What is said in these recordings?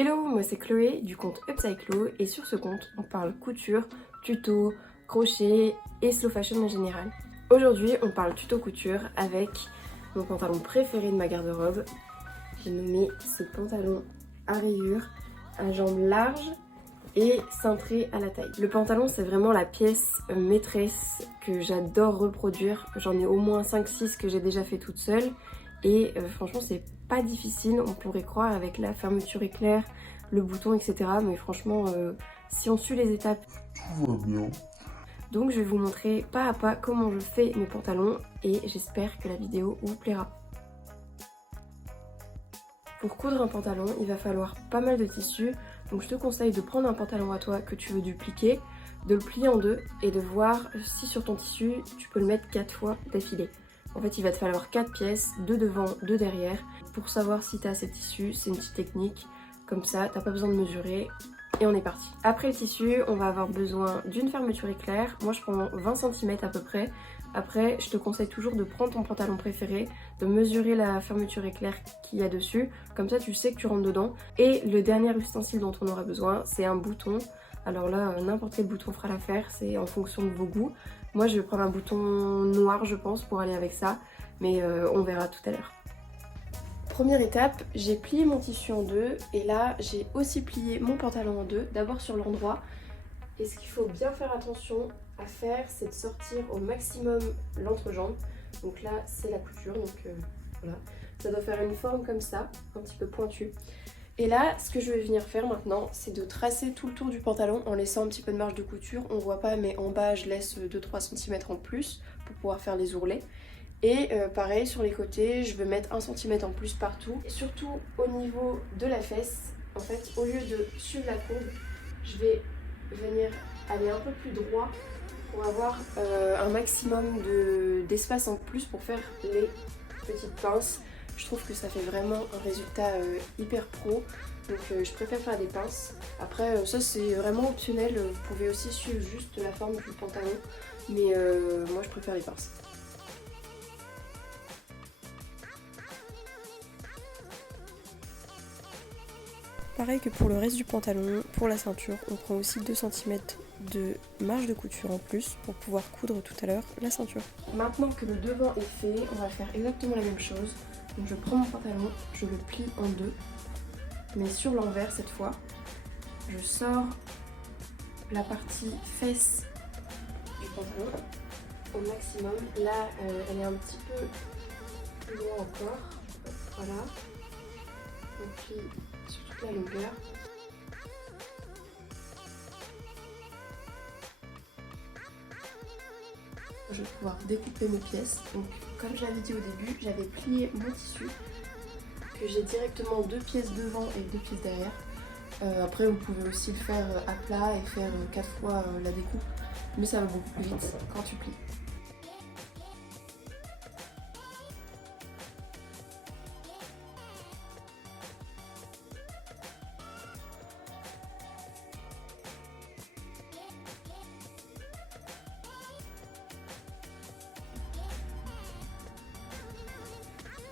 Hello, moi c'est Chloé du compte Upcyclo et sur ce compte on parle couture, tuto, crochet et slow fashion en général. Aujourd'hui on parle tuto couture avec mon pantalon préféré de ma garde-robe. J'ai nommé ce pantalon à rayures, à jambes larges et cintré à la taille. Le pantalon c'est vraiment la pièce maîtresse que j'adore reproduire. J'en ai au moins 5-6 que j'ai déjà fait toute seule. Et franchement c'est pas difficile, on pourrait croire avec la fermeture éclair, le bouton etc. Mais franchement si on suit les étapes, tout va bien. Donc je vais vous montrer pas à pas comment je fais mes pantalons et j'espère que la vidéo vous plaira. Pour coudre un pantalon, il va falloir pas mal de tissu. Donc je te conseille de prendre un pantalon à toi que tu veux dupliquer, de le plier en deux et de voir si sur ton tissu tu peux le mettre 4 fois d'affilée. En fait il va te falloir 4 pièces, 2 devant, 2 derrière. Pour savoir si tu as assez de tissu, c'est une petite technique. Comme ça, t'as pas besoin de mesurer et on est parti. Après le tissu, on va avoir besoin d'une fermeture éclair. Moi je prends 20 cm à peu près. Après, je te conseille toujours de prendre ton pantalon préféré, de mesurer la fermeture éclair qu'il y a dessus. Comme ça, tu sais que tu rentres dedans. Et le dernier ustensile dont on aura besoin, c'est un bouton. Alors là, n'importe quel bouton fera l'affaire, c'est en fonction de vos goûts. Moi, je vais prendre un bouton noir, je pense, pour aller avec ça. Mais on verra tout à l'heure. Première étape, j'ai plié mon tissu en deux. Et là, j'ai aussi plié mon pantalon en deux. D'abord sur l'endroit. Et ce qu'il faut bien faire attention à faire, c'est de sortir au maximum l'entrejambe. Donc là, c'est la couture, donc voilà. Ça doit faire une forme comme ça, un petit peu pointue. Et là, ce que je vais venir faire maintenant, c'est de tracer tout le tour du pantalon en laissant un petit peu de marge de couture. On voit pas, mais en bas, je laisse 2-3 cm en plus pour pouvoir faire les ourlets. Et pareil, sur les côtés, je vais mettre 1 cm en plus partout. Et surtout, au niveau de la fesse, en fait, au lieu de suivre la courbe, je vais venir aller un peu plus droit pour avoir un maximum d'espace en plus pour faire les petites pinces. Je trouve que ça fait vraiment un résultat hyper pro, donc je préfère faire des pinces. Après ça c'est vraiment optionnel, vous pouvez aussi suivre juste la forme du pantalon, mais moi je préfère les pinces. Pareil que pour le reste du pantalon, pour la ceinture, on prend aussi 2 cm de marge de couture en plus pour pouvoir coudre tout à l'heure la ceinture. Maintenant que le devant est fait, on va faire exactement la même chose. Donc je prends mon pantalon, je le plie en deux, mais sur l'envers cette fois. Je sors la partie fesse du pantalon au maximum. Là, elle est un petit peu plus loin encore. Voilà. On plie sur toute la longueur. Je vais pouvoir découper mes pièces. Donc comme je l'avais dit au début, j'avais plié mon tissu que j'ai directement 2 pièces devant et 2 pièces derrière. Après vous pouvez aussi le faire à plat et faire 4 fois la découpe, mais ça va beaucoup plus vite quand tu plies.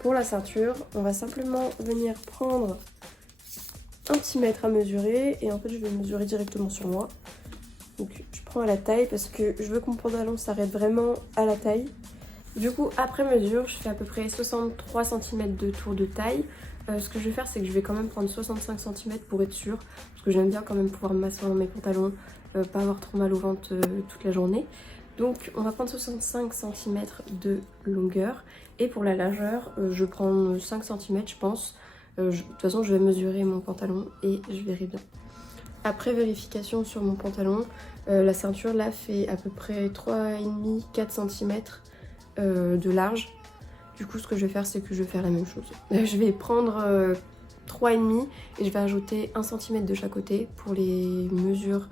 Pour la ceinture, on va simplement venir prendre un petit mètre à mesurer et en fait je vais mesurer directement sur moi. Donc je prends à la taille parce que je veux que mon pantalon s'arrête vraiment à la taille. Du coup après mesure, je fais à peu près 63 cm de tour de taille. Ce que je vais faire c'est que je vais quand même prendre 65 cm pour être sûre, parce que j'aime bien quand même pouvoir m'asseoir dans mes pantalons, pas avoir trop mal au ventre toute la journée. Donc on va prendre 65 cm de longueur et pour la largeur je prends 5 cm je pense. De toute façon je vais mesurer mon pantalon et je verrai bien. Après vérification sur mon pantalon, la ceinture là fait à peu près 3,5-4 cm de large. Du coup ce que je vais faire c'est que je vais faire la même chose. Je vais prendre 3,5 et je vais ajouter 1 cm de chaque côté pour les mesures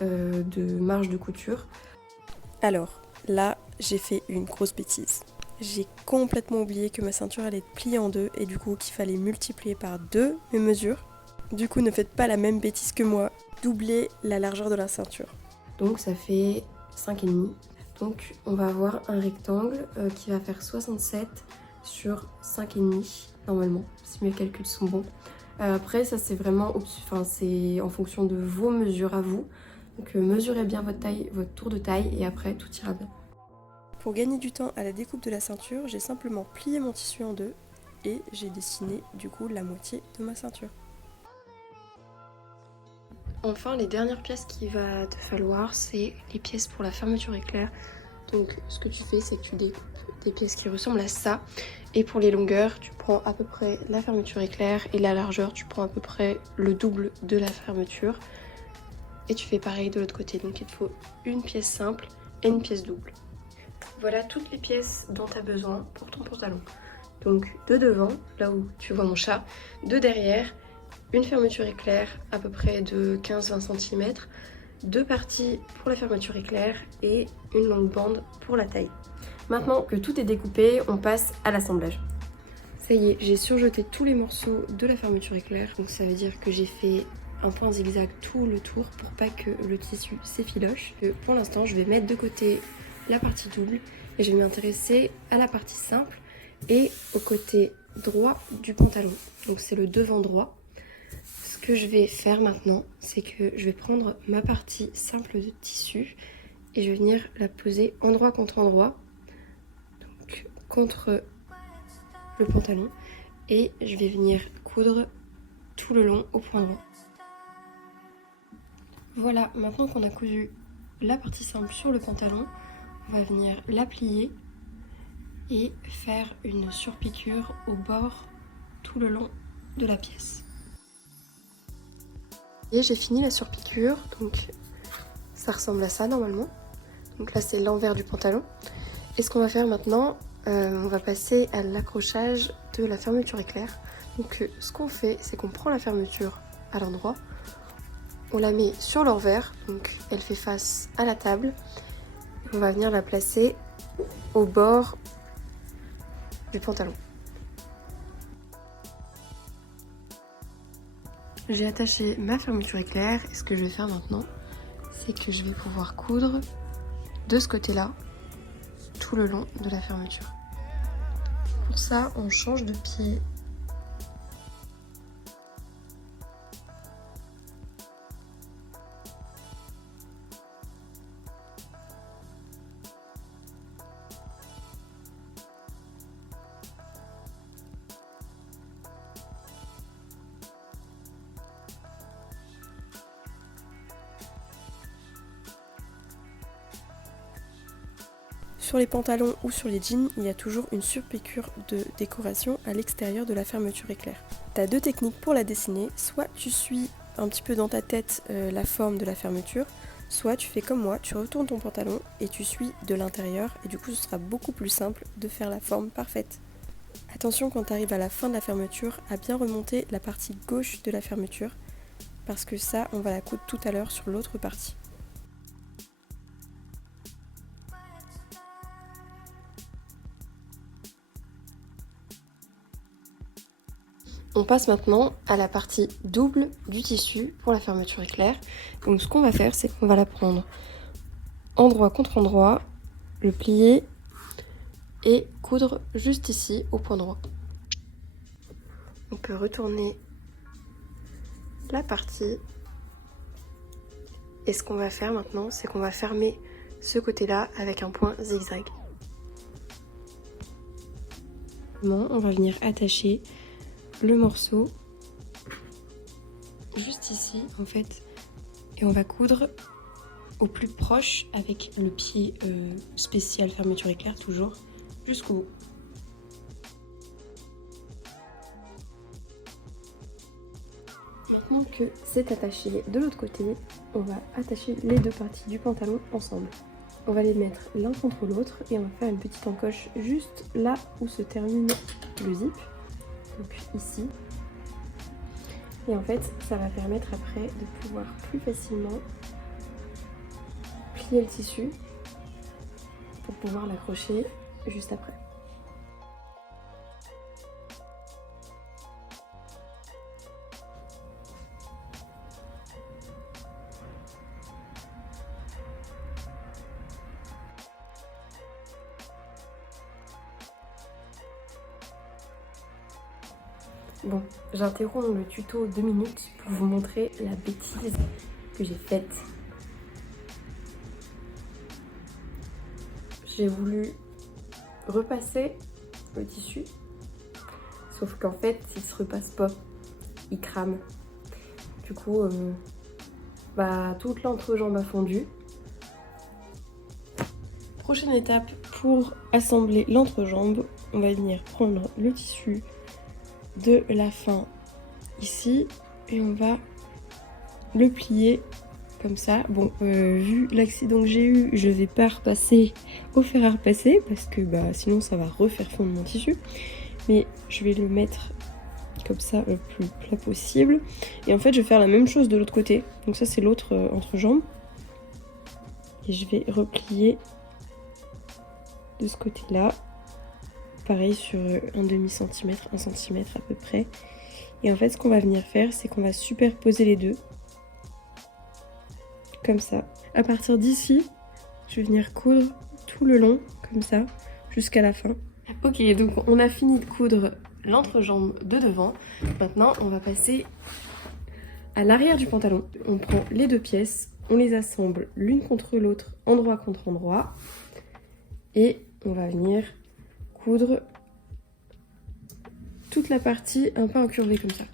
de marge de couture. Alors là j'ai fait une grosse bêtise. J'ai complètement oublié que ma ceinture allait être pliée en deux et du coup qu'il fallait multiplier par 2 mes mesures. Du coup ne faites pas la même bêtise que moi, doublez la largeur de la ceinture. Donc ça fait 5,5. Donc on va avoir un rectangle qui va faire 67 sur 5,5 normalement, si mes calculs sont bons. Après ça c'est vraiment enfin, c'est en fonction de vos mesures à vous. Donc mesurez bien votre taille, votre tour de taille et après tout ira bien. Pour gagner du temps à la découpe de la ceinture, j'ai simplement plié mon tissu en deux et j'ai dessiné du coup la moitié de ma ceinture. Enfin, les dernières pièces qu'il va te falloir, c'est les pièces pour la fermeture éclair. Donc ce que tu fais, c'est que tu découpes des pièces qui ressemblent à ça. Et pour les longueurs, tu prends à peu près la fermeture éclair et la largeur, tu prends à peu près le double de la fermeture. Et tu fais pareil de l'autre côté. Donc il te faut une pièce simple et une pièce double. Voilà toutes les pièces dont tu as besoin pour ton pantalon. Donc de devant, là où tu vois mon chat, de derrière, une fermeture éclair à peu près de 15-20 cm, deux parties pour la fermeture éclair et une longue bande pour la taille. Maintenant que tout est découpé, on passe à l'assemblage. Ça y est, j'ai surjeté tous les morceaux de la fermeture éclair, donc ça veut dire que j'ai fait un point zigzag tout le tour pour pas que le tissu s'effiloche. Pour l'instant, je vais mettre de côté la partie double et je vais m'intéresser à la partie simple et au côté droit du pantalon. Donc c'est le devant droit. Ce que je vais faire maintenant, c'est que je vais prendre ma partie simple de tissu et je vais venir la poser endroit contre endroit, donc contre le pantalon, et je vais venir coudre tout le long au point droit. Voilà, maintenant qu'on a cousu la partie simple sur le pantalon, on va venir la plier et faire une surpiqûre au bord tout le long de la pièce. Et j'ai fini la surpiqûre, donc ça ressemble à ça normalement. Donc là c'est l'envers du pantalon. Et ce qu'on va faire maintenant, on va passer à l'accrochage de la fermeture éclair. Donc ce qu'on fait, c'est qu'on prend la fermeture à l'endroit, on la met sur l'envers, donc elle fait face à la table. On va venir la placer au bord du pantalon. J'ai attaché ma fermeture éclair et ce que je vais faire maintenant, c'est que je vais pouvoir coudre de ce côté-là tout le long de la fermeture. Pour ça, on change de pied. Sur les pantalons ou sur les jeans, il y a toujours une surpiqûre de décoration à l'extérieur de la fermeture éclair. Tu as deux techniques pour la dessiner, soit tu suis un petit peu dans ta tête la forme de la fermeture, soit tu fais comme moi, tu retournes ton pantalon et tu suis de l'intérieur et du coup ce sera beaucoup plus simple de faire la forme parfaite. Attention quand tu arrives à la fin de la fermeture à bien remonter la partie gauche de la fermeture parce que ça on va la coudre tout à l'heure sur l'autre partie. On passe maintenant à la partie double du tissu pour la fermeture éclair. Donc ce qu'on va faire, c'est qu'on va la prendre endroit contre endroit, le plier et coudre juste ici au point droit. On peut retourner la partie. Et ce qu'on va faire maintenant, c'est qu'on va fermer ce côté-là avec un point zigzag. On va venir attacher le morceau juste ici en fait et on va coudre au plus proche avec le pied spécial fermeture éclair toujours jusqu'au bout. Maintenant que c'est attaché de l'autre côté, on va attacher les deux parties du pantalon ensemble. On va les mettre l'un contre l'autre et on va faire une petite encoche juste là où se termine le zip. Donc ici. Et en fait, ça va permettre après de pouvoir plus facilement plier le tissu pour pouvoir l'accrocher juste après. Bon, j'interromps le tuto 2 minutes pour vous montrer la bêtise que j'ai faite. J'ai voulu repasser le tissu, sauf qu'en fait, il se repasse pas, il crame. Du coup, toute l'entrejambe a fondu. Prochaine étape pour assembler l'entrejambe, on va venir prendre le tissu de la fin ici et on va le plier comme ça. Bon, vu l'accident que j'ai eu, je vais pas repasser au fer à repasser parce que sinon ça va refaire fondre mon tissu. Mais je vais le mettre comme ça le plus plat possible. Et en fait, je vais faire la même chose de l'autre côté. Donc ça, c'est l'autre entrejambe. Et je vais replier de ce côté-là. Pareil sur un demi-centimètre, 1 centimètre à peu près. Et en fait, ce qu'on va venir faire, c'est qu'on va superposer les deux. Comme ça. À partir d'ici, je vais venir coudre tout le long, comme ça, jusqu'à la fin. Ok, donc on a fini de coudre l'entrejambe de devant. Maintenant, on va passer à l'arrière du pantalon. On prend les deux pièces, on les assemble l'une contre l'autre, endroit contre endroit. Et on va venir coudre toute la partie un peu incurvée comme ça.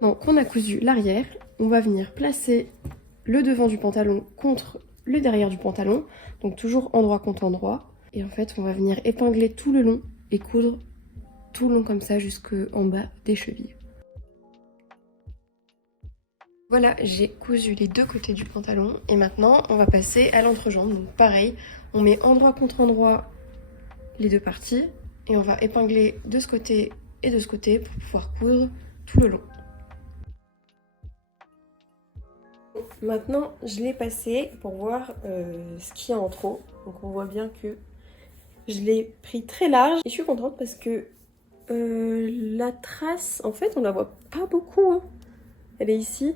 Donc on a cousu l'arrière, on va venir placer le devant du pantalon contre le derrière du pantalon, donc toujours endroit contre endroit. Et en fait on va venir épingler tout le long et coudre tout le long comme ça jusqu'en bas des chevilles. Voilà, j'ai cousu les deux côtés du pantalon et maintenant on va passer à l'entrejambe. Donc pareil, on met endroit contre endroit les deux parties et on va épingler de ce côté et de ce côté pour pouvoir coudre tout le long. Maintenant, je l'ai passé pour voir ce qu'il y a en trop. Donc on voit bien que je l'ai pris très large. Et je suis contente parce que la trace, en fait, on la voit pas beaucoup. Hein. Elle est ici.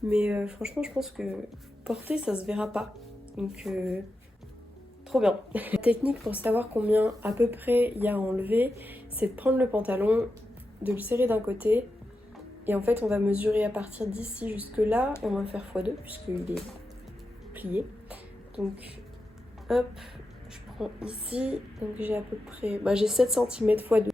Mais franchement, je pense que porter, ça se verra pas. Donc, trop bien. La technique pour savoir combien à peu près il y a à enlever, c'est de prendre le pantalon, de le serrer d'un côté. Et en fait, on va mesurer à partir d'ici jusque là, et on va faire x2 puisqu'il est plié. Donc, hop, je prends ici. Donc, j'ai à peu près, j'ai 7 cm x2.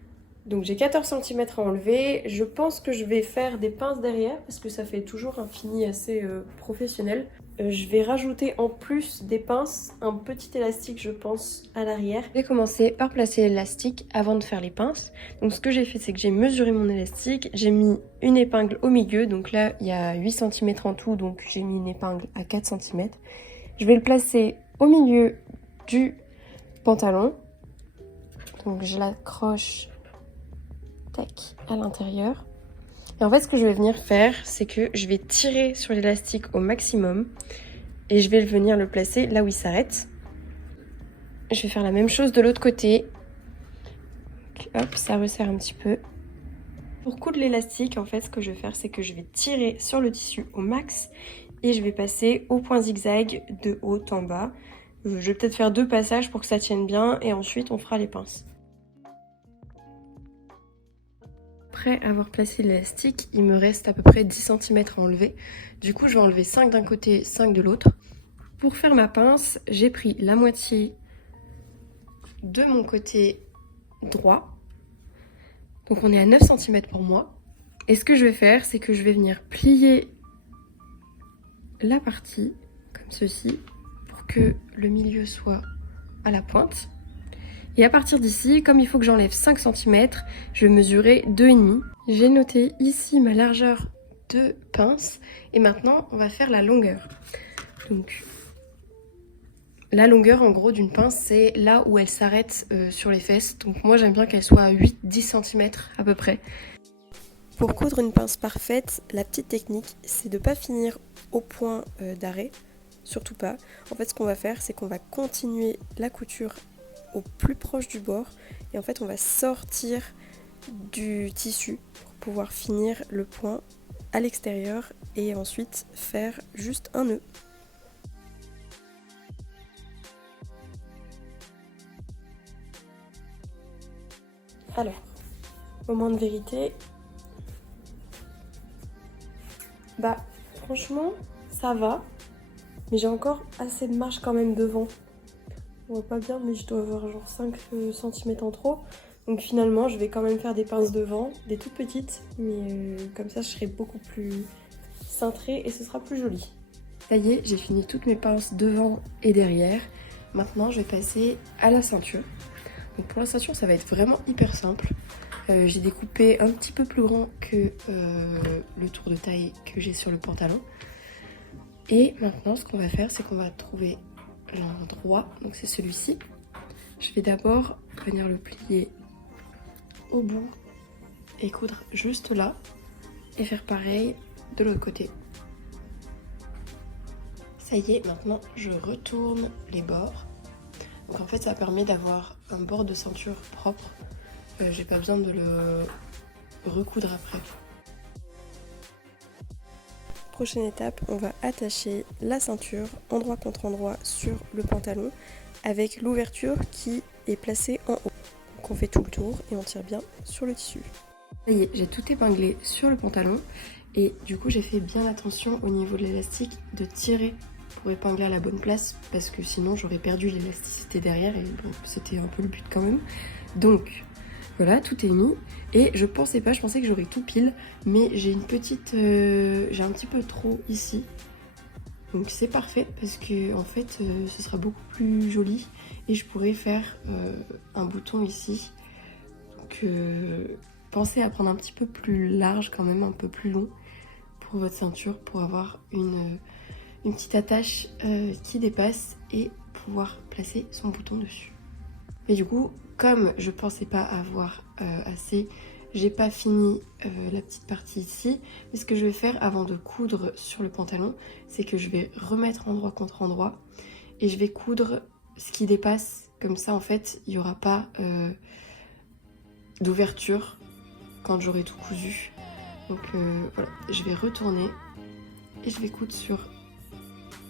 Donc, j'ai 14 cm à enlever. Je pense que je vais faire des pinces derrière parce que ça fait toujours un fini assez professionnel. Je vais rajouter en plus des pinces, un petit élastique je pense à l'arrière. Je vais commencer par placer l'élastique avant de faire les pinces. Donc ce que j'ai fait c'est que j'ai mesuré mon élastique, j'ai mis une épingle au milieu, donc là il y a 8 cm en tout, donc j'ai mis une épingle à 4 cm. Je vais le placer au milieu du pantalon, donc je l'accroche tac, à l'intérieur. Et en fait, ce que je vais venir faire, c'est que je vais tirer sur l'élastique au maximum et je vais venir le placer là où il s'arrête. Je vais faire la même chose de l'autre côté. Donc, hop, ça resserre un petit peu. Pour coudre l'élastique, en fait, ce que je vais faire, c'est que je vais tirer sur le tissu au max et je vais passer au point zigzag de haut en bas. Je vais peut-être faire 2 passages pour que ça tienne bien et ensuite on fera les pinces. Après avoir placé l'élastique, il me reste à peu près 10 cm à enlever. Du coup, je vais enlever 5 d'un côté, 5 de l'autre. Pour faire ma pince, j'ai pris la moitié de mon côté droit. Donc on est à 9 cm pour moi. Et ce que je vais faire, c'est que je vais venir plier la partie comme ceci pour que le milieu soit à la pointe. Et à partir d'ici, comme il faut que j'enlève 5 cm, je vais mesurer 2,5. J'ai noté ici ma largeur de pince. Et maintenant, on va faire la longueur. Donc, la longueur, en gros, d'une pince, c'est là où elle s'arrête sur les fesses. Donc moi, j'aime bien qu'elle soit à 8-10 cm à peu près. Pour coudre une pince parfaite, la petite technique, c'est de ne pas finir au point d'arrêt. Surtout pas. En fait, ce qu'on va faire, c'est qu'on va continuer la couture au plus proche du bord et en fait on va sortir du tissu pour pouvoir finir le point à l'extérieur et ensuite faire juste un nœud. Alors, Moment de vérité. Bah franchement ça va, mais j'ai encore assez de marge quand même devant. On voit pas bien, mais je dois avoir genre 5 cm en trop. Donc finalement je vais quand même faire des pinces devant, des toutes petites, mais comme ça je serai beaucoup plus cintrée et ce sera plus joli. Ça y est, j'ai fini toutes mes pinces devant et derrière. Maintenant je vais passer à la ceinture. Donc pour la ceinture ça va être vraiment hyper simple. J'ai découpé un petit peu plus grand que le tour de taille que j'ai sur le pantalon. Et maintenant ce qu'on va faire, c'est qu'on va trouver l'endroit, donc c'est celui-ci. Je vais d'abord venir le plier au bout et coudre juste là et faire pareil de l'autre côté. Ça y est, maintenant je retourne les bords. Donc en fait ça permet d'avoir un bord de ceinture propre. J'ai pas besoin de le recoudre après. Prochaine étape, on va attacher la ceinture endroit contre endroit sur le pantalon avec l'ouverture qui est placée en haut. Donc on fait tout le tour et on tire bien sur le tissu. Ça y est, j'ai tout épinglé sur le pantalon et du coup j'ai fait bien attention au niveau de l'élastique de tirer pour épingler à la bonne place parce que sinon j'aurais perdu l'élasticité derrière et bon, c'était un peu le but quand même. Donc voilà, tout est mis et je pensais que j'aurais tout pile, mais j'ai une petite, j'ai un petit peu trop ici, donc c'est parfait parce que en fait ce sera beaucoup plus joli et je pourrais faire un bouton ici. Donc pensez à prendre un petit peu plus large quand même, un peu plus long pour votre ceinture pour avoir une petite attache qui dépasse et pouvoir placer son bouton dessus. Et du coup, comme je pensais pas avoir assez, j'ai pas fini la petite partie ici. Mais ce que je vais faire avant de coudre sur le pantalon, c'est que je vais remettre endroit contre endroit et je vais coudre ce qui dépasse. Comme ça, en fait, il n'y aura pas d'ouverture quand j'aurai tout cousu. Donc voilà, je vais retourner et je vais coudre sur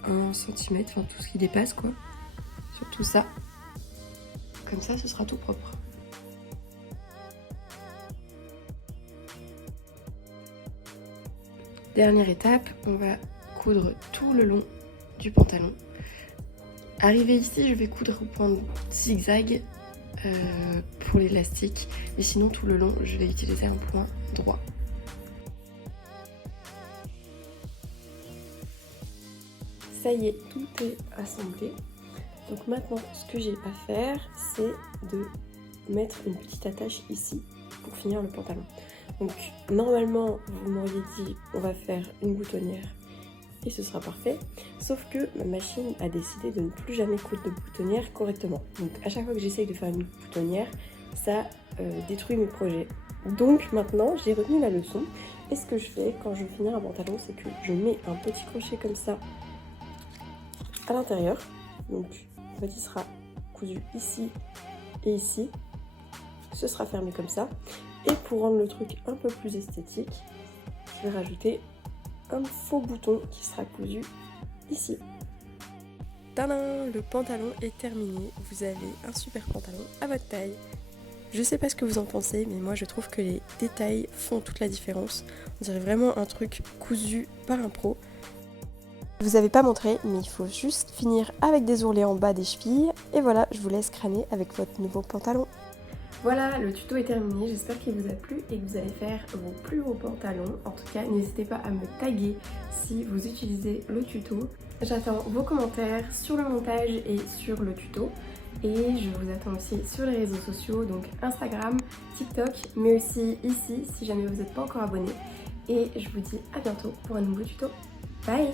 1 cm, enfin tout ce qui dépasse quoi, sur tout ça. Comme ça, ce sera tout propre. Dernière étape, on va coudre tout le long du pantalon. Arrivé ici, je vais coudre au point zigzag pour l'élastique, mais sinon tout le long, je vais utiliser un point droit. Ça y est, tout est assemblé. Donc maintenant, ce que j'ai à faire, c'est de mettre une petite attache ici pour finir le pantalon. Donc normalement, vous m'auriez dit, on va faire une boutonnière et ce sera parfait. Sauf que ma machine a décidé de ne plus jamais coudre de boutonnière correctement. Donc à chaque fois que j'essaye de faire une boutonnière, ça détruit mes projets. Donc maintenant, j'ai retenu la leçon. Et ce que je fais quand je veux finir un pantalon, c'est que je mets un petit crochet comme ça à l'intérieur. Donc en fait il sera cousu ici et ici, ce sera fermé comme ça. Et pour rendre le truc un peu plus esthétique, je vais rajouter un faux bouton qui sera cousu ici. Tadam, le pantalon est terminé, vous avez un super pantalon à votre taille. Je sais pas ce que vous en pensez, mais moi je trouve que les détails font toute la différence. On dirait vraiment un truc cousu par un pro. Je vous avais pas montré, mais il faut juste finir avec des ourlets en bas des chevilles. Et voilà, je vous laisse crâner avec votre nouveau pantalon. Voilà, le tuto est terminé. J'espère qu'il vous a plu et que vous allez faire vos plus hauts pantalons. En tout cas, n'hésitez pas à me taguer si vous utilisez le tuto. J'attends vos commentaires sur le montage et sur le tuto. Et je vous attends aussi sur les réseaux sociaux, donc Instagram, TikTok, mais aussi ici si jamais vous n'êtes pas encore abonné. Et je vous dis à bientôt pour un nouveau tuto. Bye!